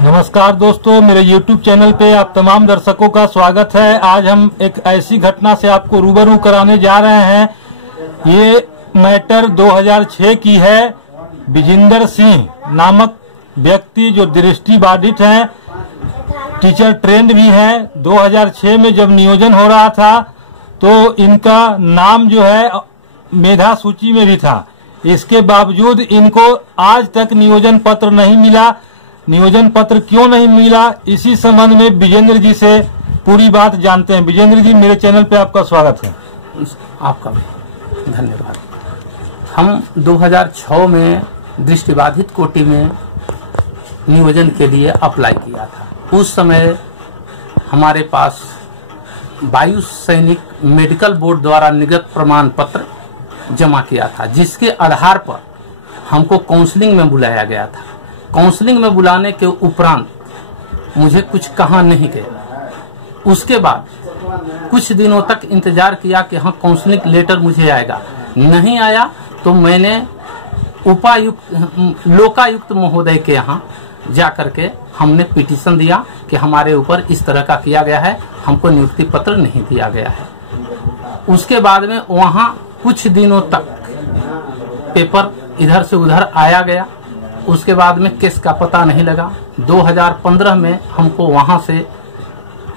नमस्कार दोस्तों, मेरे YouTube चैनल पे आप तमाम दर्शकों का स्वागत है। आज हम एक ऐसी घटना से आपको रूबरू कराने जा रहे हैं। ये मैटर 2006 की है। विजेंद्र सिंह नामक व्यक्ति जो दृष्टिबाधित हैं, टीचर ट्रेंड भी हैं। 2006 में जब नियोजन हो रहा था तो इनका नाम जो है मेधा सूची में भी था। इसके बावजूद इनको आज तक नियोजन पत्र नहीं मिला। नियोजन पत्र क्यों नहीं मिला, इसी संबंध में विजेंद्र जी से पूरी बात जानते हैं। विजेंद्र जी, मेरे चैनल पे आपका स्वागत है। आपका भी धन्यवाद। हम 2006 में दृष्टिबाधित कोटि में नियोजन के लिए अप्लाई किया था। उस समय हमारे पास वायु सैनिक मेडिकल बोर्ड द्वारा निर्गत प्रमाण पत्र जमा किया था, जिसके आधार पर हमको काउंसलिंग में बुलाया गया था। काउंसलिंग में बुलाने के उपरांत मुझे कुछ कहा नहीं गया। उसके बाद कुछ दिनों तक इंतजार किया कि हाँ काउंसलिंग लेटर मुझे आएगा। नहीं आया तो मैंने उपायुक्त लोकायुक्त महोदय के यहाँ जा करके हमने पिटीशन दिया कि हमारे ऊपर इस तरह का किया गया है, हमको नियुक्ति पत्र नहीं दिया गया है। उसके बाद में वहाँ कुछ दिनों तक पेपर इधर से उधर आया गया। उसके बाद में केस का पता नहीं लगा। 2015 में हमको वहां से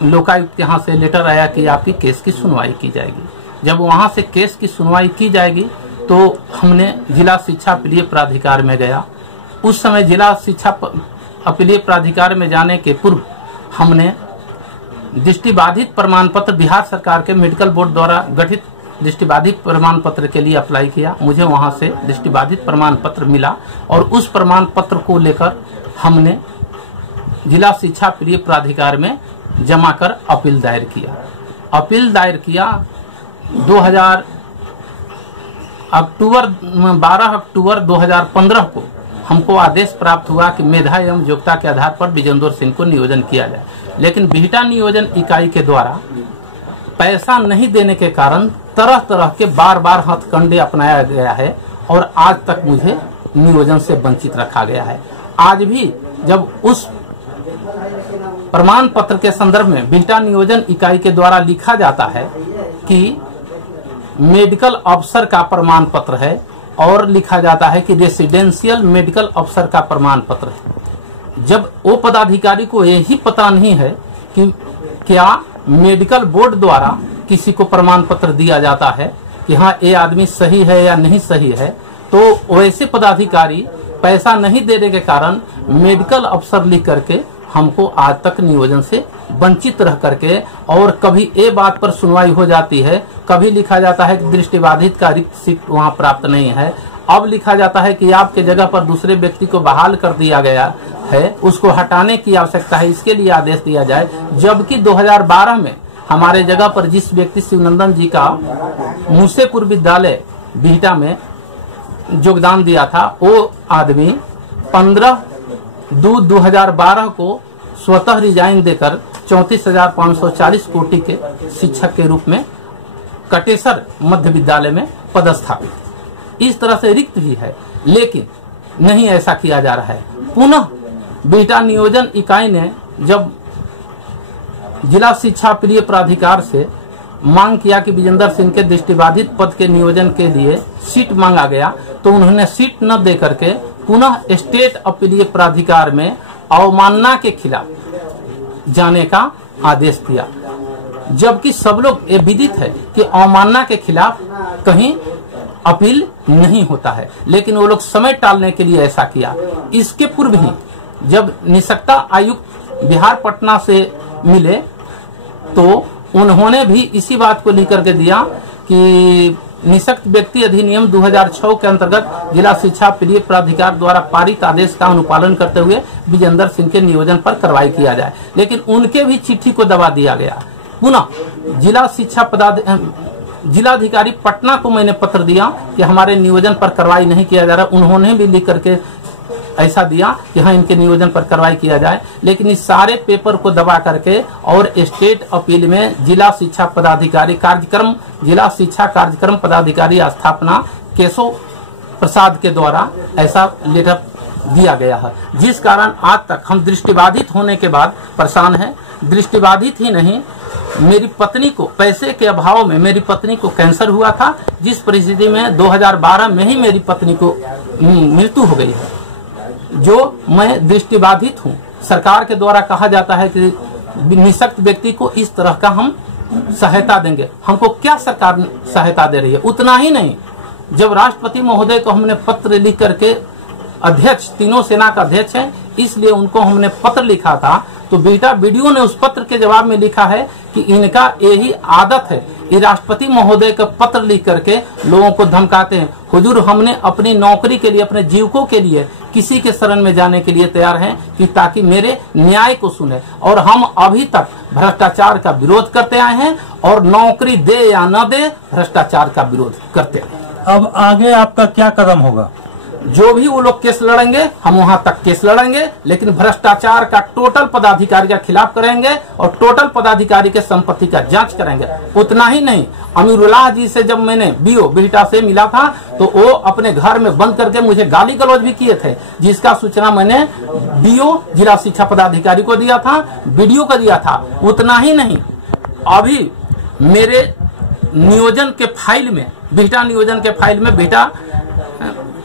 लोकायुक्त यहाँ से लेटर आया कि आपकी केस की सुनवाई की जाएगी। जब वहां से केस की सुनवाई की जाएगी तो हमने जिला शिक्षा अपीलीय प्राधिकार में गया। उस समय जिला शिक्षा अपीलीय प्राधिकार में जाने के पूर्व हमने दृष्टिबाधित प्रमाण पत्र बिहार सरकार के मेडिकल बोर्ड द्वारा गठित दृष्टिबाधित प्रमाण पत्र के लिए अप्लाई किया। मुझे वहां से दृष्टिबाधित प्रमाण पत्र मिला और उस प्रमाण पत्र को लेकर हमने जिला शिक्षा प्रिय प्राधिकार में जमा कर अपील दायर किया। अपील दायर किया 12 अक्टूबर 2015 को हमको आदेश प्राप्त हुआ कि मेधा एवं योग्यता के आधार पर विजेंद्र सिंह को नियोजन किया जाए। लेकिन बिहटा नियोजन इकाई के द्वारा पैसा नहीं देने के कारण तरह तरह के बार बार हथकंडे अपनाया गया है और आज तक मुझे नियोजन से वंचित रखा गया है। आज भी जब उस प्रमाण पत्र के संदर्भ में बिहटा नियोजन इकाई के द्वारा लिखा जाता है कि मेडिकल अफसर का प्रमाण पत्र है और लिखा जाता है कि रेसिडेंशियल मेडिकल अफसर का प्रमाण पत्र है, जब वो पदाधिकारी को यही पता नहीं है कि क्या मेडिकल बोर्ड द्वारा किसी को प्रमाण पत्र दिया जाता है कि हाँ ये आदमी सही है या नहीं सही है, तो वैसे पदाधिकारी पैसा नहीं देने के कारण मेडिकल अफसर लिख करके हमको आज तक नियोजन से वंचित रह करके, और कभी ये बात पर सुनवाई हो जाती है, कभी लिखा जाता है कि दृष्टिबाधित का रिक्त सीट वहाँ प्राप्त नहीं है। अब लिखा जाता है कि आपके जगह पर दूसरे व्यक्ति को बहाल कर दिया गया है, उसको हटाने की आवश्यकता है, इसके लिए आदेश दिया जाए। जबकि 2012 में हमारे जगह पर जिस व्यक्ति शिवनंदन जी का मूसेपुर विद्यालय बिहटा में योगदान दिया था, वो आदमी 15/2/2012 को स्वतः रिजाइन देकर 34,540 कोटि के शिक्षक के रूप में कटेसर मध्य विद्यालय में पदस्थापित। इस तरह से रिक्त भी है, लेकिन नहीं ऐसा किया जा रहा है। पुनः बिहटा नियोजन इकाई ने जब जिला शिक्षा प्रिय प्राधिकार से मांग किया कि विजेंद्र सिंह के दृष्टिबाधित पद के नियोजन के लिए सीट मांगा गया, तो उन्होंने सीट न दे करके पुनः स्टेट अपीलीय प्राधिकार में अवमानना के खिलाफ जाने का आदेश दिया। जबकि सब लोग ये विदित है कि अवमानना के खिलाफ कहीं अपील नहीं होता है, लेकिन वो लोग समय टालने के लिए ऐसा किया। इसके पूर्व ही जब निष्पक्षता आयुक्त बिहार पटना से मिले तो उन्होंने भी इसी बात को लिख करके दिया कि निःशक्त व्यक्ति अधिनियम 2006 के अंतर्गत जिला शिक्षा प्रिय प्राधिकार द्वारा पारित आदेश का अनुपालन करते हुए विजेंद्र सिंह के नियोजन पर कार्रवाई किया जाए। लेकिन उनके भी चिट्ठी को दबा दिया गया। पुनः जिलाधिकारी पटना को मैंने पत्र दिया कि हमारे नियोजन पर कार्रवाई नहीं किया जा रहा। उन्होंने भी लिख करके ऐसा दिया कि हाँ इनके नियोजन पर कार्रवाई किया जाए। लेकिन इस सारे पेपर को दबा करके और स्टेट अपील में जिला शिक्षा कार्यक्रम पदाधिकारी स्थापना केशव प्रसाद के द्वारा ऐसा लेटर दिया गया है, जिस कारण आज तक हम दृष्टिबाधित होने के बाद परेशान हैं। दृष्टिबाधित ही नहीं, मेरी पत्नी को पैसे के अभाव में मेरी पत्नी को कैंसर हुआ था, जिस परिस्थिति में 2012 में ही मेरी पत्नी को मृत्यु हो गई है। जो मैं दृष्टिबाधित हूँ, सरकार के द्वारा कहा जाता है कि निःशक्त व्यक्ति को इस तरह का हम सहायता देंगे। हमको क्या सरकार सहायता दे रही है? उतना ही नहीं, जब राष्ट्रपति महोदय को हमने पत्र लिख करके, अध्यक्ष तीनों सेना का अध्यक्ष है इसलिए उनको हमने पत्र लिखा था, तो बेटा वीडियो ने उस पत्र के जवाब में लिखा है कि इनका यही आदत है, ये राष्ट्रपति महोदय का पत्र लिख करके लोगों को धमकाते हैं। हुजूर, हमने अपनी नौकरी के लिए, अपने जीवकों के लिए किसी के शरण में जाने के लिए तैयार हैं कि ताकि मेरे न्याय को सुने, और हम अभी तक भ्रष्टाचार का विरोध करते आए हैं और नौकरी दे या न दे भ्रष्टाचार का विरोध करते आए हैं। अब आगे आपका क्या कदम होगा? जो भी वो लोग केस लड़ेंगे हम वहां तक केस लड़ेंगे, लेकिन भ्रष्टाचार का टोटल पदाधिकारी के खिलाफ करेंगे और टोटल पदाधिकारी के संपत्ति का जांच करेंगे। उतना ही नहीं, अमीरुल्लाह जी से जब मैंने बीओ बिहटा से मिला था तो वो अपने घर में बंद करके मुझे गाली गलौज भी किए थे, जिसका सूचना मैंने बीओ जिला शिक्षा पदाधिकारी को दिया था, बीडीओ को दिया था। उतना ही नहीं, अभी मेरे नियोजन के फाइल में, बिहटा नियोजन के फाइल में बिहटा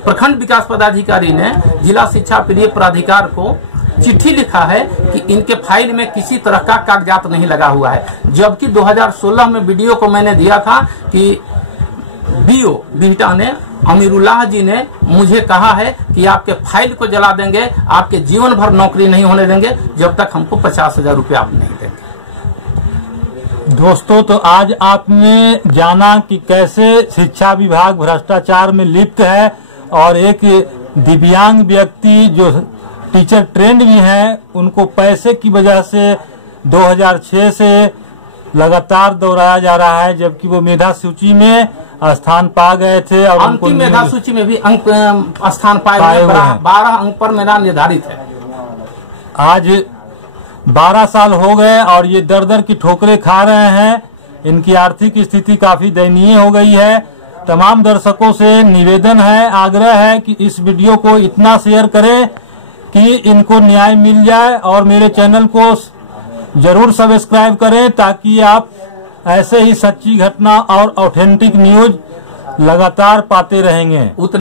प्रखंड विकास पदाधिकारी ने जिला शिक्षा प्रिय प्राधिकार को चिट्ठी लिखा है कि इनके फाइल में किसी तरह का कागजात नहीं लगा हुआ है, जबकि 2016 में वीडियो को मैंने दिया था कि बीओ बिहटा ने, अमीरुल्लाह जी ने मुझे कहा है कि आपके फाइल को जला देंगे, आपके जीवन भर नौकरी नहीं होने देंगे जब तक हमको 50,000 रुपया आप नहीं देंगे। दोस्तों, तो आज आपने जाना कि कैसे शिक्षा विभाग भ्रष्टाचार में लिप्त है और एक दिव्यांग व्यक्ति जो टीचर ट्रेंड भी हैं उनको पैसे की वजह से 2006 से लगातार दोहराया जा रहा है, जबकि वो मेधा सूची में स्थान पा गए थे और अंतिम मेधा सूची में भी अंक स्थान पाए हुए हैं। 12 अंक पर मेरा निर्धारित है। आज 12 साल हो गए और ये दर दर की ठोकरें खा रहे हैं। इनकी आर्थिक स्थिति काफी दयनीय हो गई है। तमाम दर्शकों से निवेदन है, आग्रह है कि इस वीडियो को इतना शेयर करें कि इनको न्याय मिल जाए और मेरे चैनल को जरूर सब्सक्राइब करें ताकि आप ऐसे ही सच्ची घटना और ऑथेंटिक न्यूज लगातार पाते रहेंगे।